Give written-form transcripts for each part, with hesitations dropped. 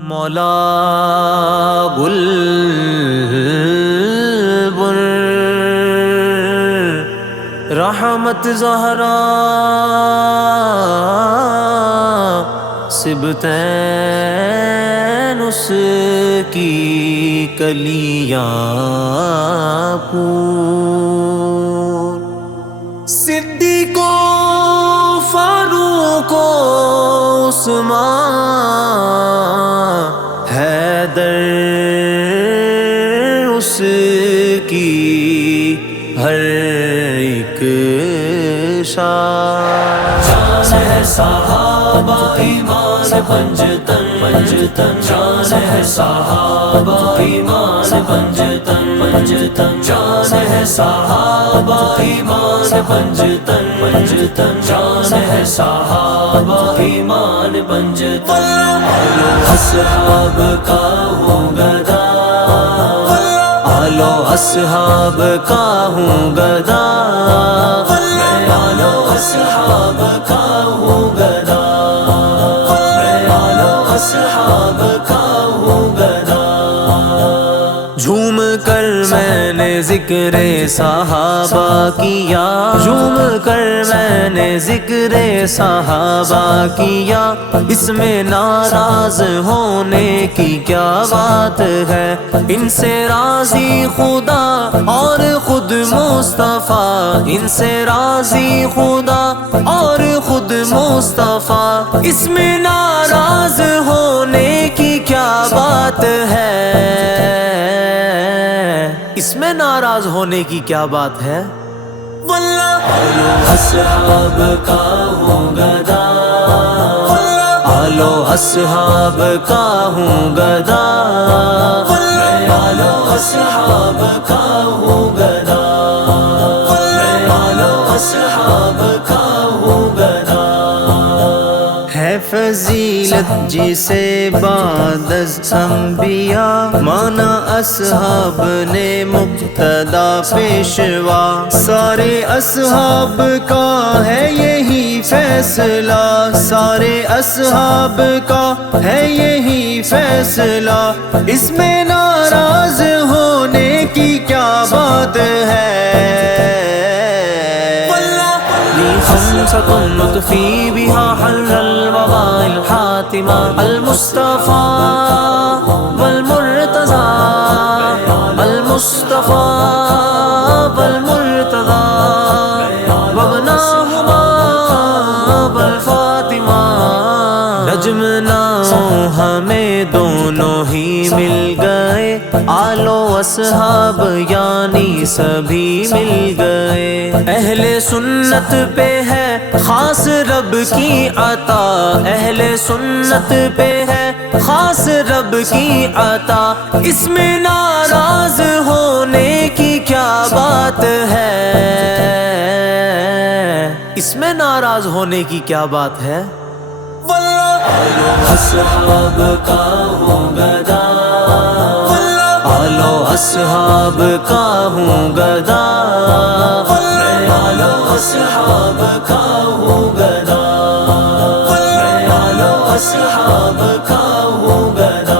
مولا گلبن رحمت زہرا سبتین اس کی کلیاں پھول صدیق و فاروق و عثمان حیدر اس کی ہر ایک شان ہے صحابہ ایمان پنجتن جان ہے صحابہ ایمان پنجتن جان ہے صحابہ ایمان پنجتن جان ہے صحابہ ایمان پنجتن اصحاب کا ہوں گدا آلو اصحاب کا ہوں گدا میں آلو اصحاب کا ہوں گدا میں آلو اصحاب کا ہوں گدا جھوم کر میں نے ذکر صحابہ کیا جھوم کر میں نے ذکر صحابہ کیا اس میں ناراض ہونے کی کیا بات ہے ان سے راضی خدا اور خود مصطفیٰ ان سے راضی خدا اور خود مصطفیٰ اس میں ناراض ہونے کی کیا بات ہے اس میں ناراض ہونے کی کیا بات ہے واللہ اصحاب کا ہوں گدا آلو اصحاب کا ہوں گدا میں آلو اصحاب کا ہوں گدا میں آلو اصحاب کا ہوں گدا ہے فضیلت جسے بعد از انبیاء مانا اصحاب نے مقتدا پیشوا سارے اصحاب کا ہے یہی فیصلہ سارے اصحاب کا ہے یہی فیصلہ اس میں ناراض ہونے کی کیا بات ہے خمسة نطفي بها حل الوباء الحاتمة المصطفى والمرتضى المصطفى والمرتضى وابناهما والفاطمة نجم ناؤ ہمیں دونوں ہی مل گئے آلو اصحاب یعنی سبھی مل گئے اہل سنت پہ ہے خاص رب کی عطا اہل سنت پہ ہے خاص رب کی عطا اس میں ناراض ہونے کی کیا بات ہے اس میں ناراض ہونے کی کیا بات ہے اصحاب کا ہوں گدا آلو اصحاب کا ہوں گدا میں آلو اصحاب کا ہوں گدا میں آلو اصحاب کا ہوں گدا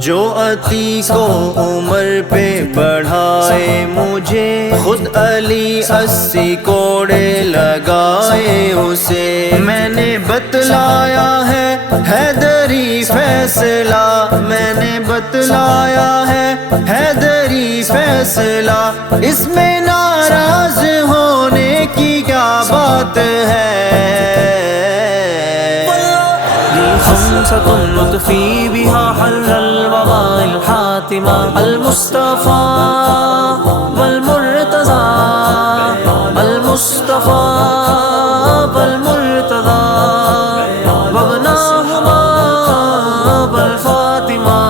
جو عتیق و عمر پہ بڑھائے مجھے خود علی 80 کوڑے لگائے اسے میں نے بتلایا ہے حیدری فیصلہ میں نے بتلایا ہے حیدری فیصلہ اس میں ناراض ہونے کی کیا بات ہے خمسة نطفي بها حل الوباء الحاتمة المصطفى والمرتضى المصطفى والمرتضى وابناهما والفاطمة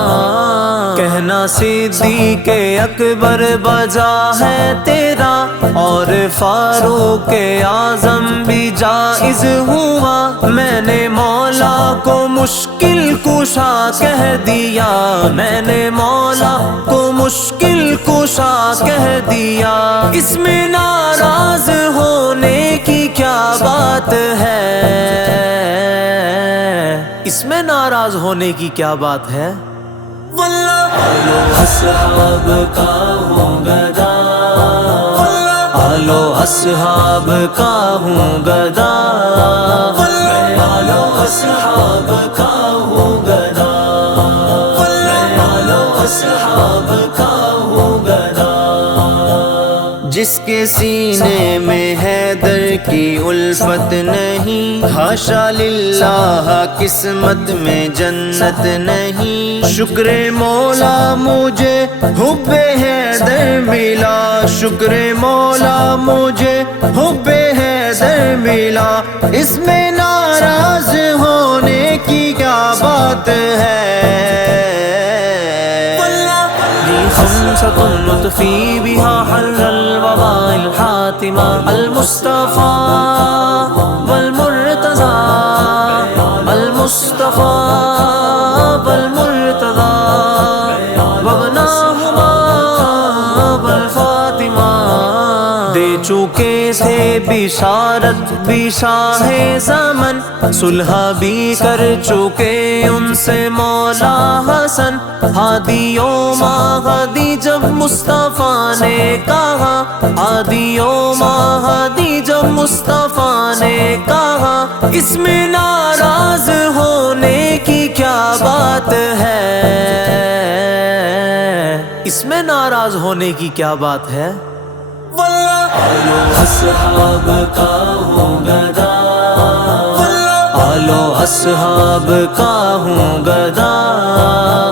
کہنا صدیق اکبر بجا ہے تیرا اور فاروق اعظم بھی جائز ہوا میں نے مولا کو مشکل کشا کہہ دیا میں نے مولا کو مشکل کشا کہہ دیا اس میں ناراض ہونے کی کیا بات ہے اس میں ناراض ہونے کی کیا بات ہے؟ آلو اصحاب کا ہوں گدا، آلو اصحاب کا ہوں گدا، میں آلو اصحاب کا ہوں گدا، میں آلو اصحاب کا ہوں گدا۔ جس کے سینے میں حیدر کی الفت نہیں، حاشا للہ قسمت میں جنت نہیں۔ شکر مولا مجھے حب حیدر ملا، شکر مولا مجھے حب حیدر ملا، اس میں ناراض ہونے کی کیا بات ہے؟ خمسة نطفي بها حر الوباء الحاتمة، المصطفى والمرتضى، المصطفى والمرتضى، وابناهما والفاطمة۔ دے چکے تھے بشارت بھی شاہ زمن، صلح بھی کر چکے ان سے مولا حسن۔ ہادی و مہدی جب مصطفیٰ نے کہا، ہادی و مہدی جب مصطفیٰ نے کہا، اس میں ناراض ہونے کی کیا بات ہے؟ اس میں ناراض ہونے کی کیا بات ہے؟ آلو اصحاب کا ہوں گدا، آلو اصحاب کا ہوں گدا،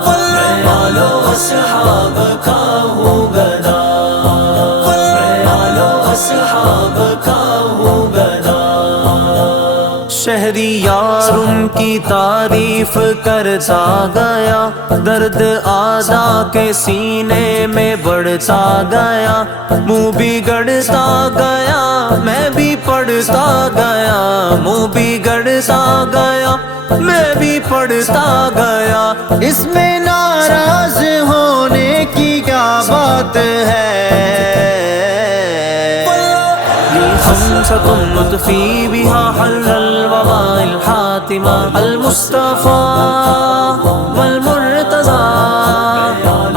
میں آلو اصحاب کا ہوں گدا، میں آلو اصحاب کا ہوں گدا۔ شہریار ان کی تعریف کرتا گیا، درد آدھا کے سینے میں بڑھتا گیا، منہ بگڑتا گیا میں بھی پڑھتا گیا، منہ بگڑتا گیا میں بھی پڑھتا گیا، اس میں ناراض ہونے کی کیا بات ہے؟ خمسة نطفي بها حر الوباء الحاتمة، المصطفى والمرتضى،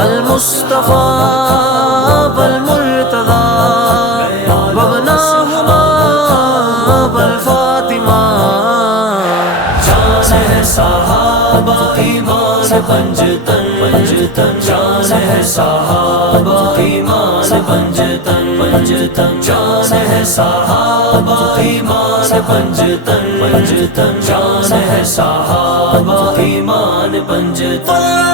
المصطفى والمرتضى، وابناهما والفاطمة۔ جان ہے صحابہ ایمان پنجتن، جان ہے صحابہ ایمان پنجتن، جان ہے صحابہ ایمان پنجتن، جان ہے صحابہ ایمان پنجتن۔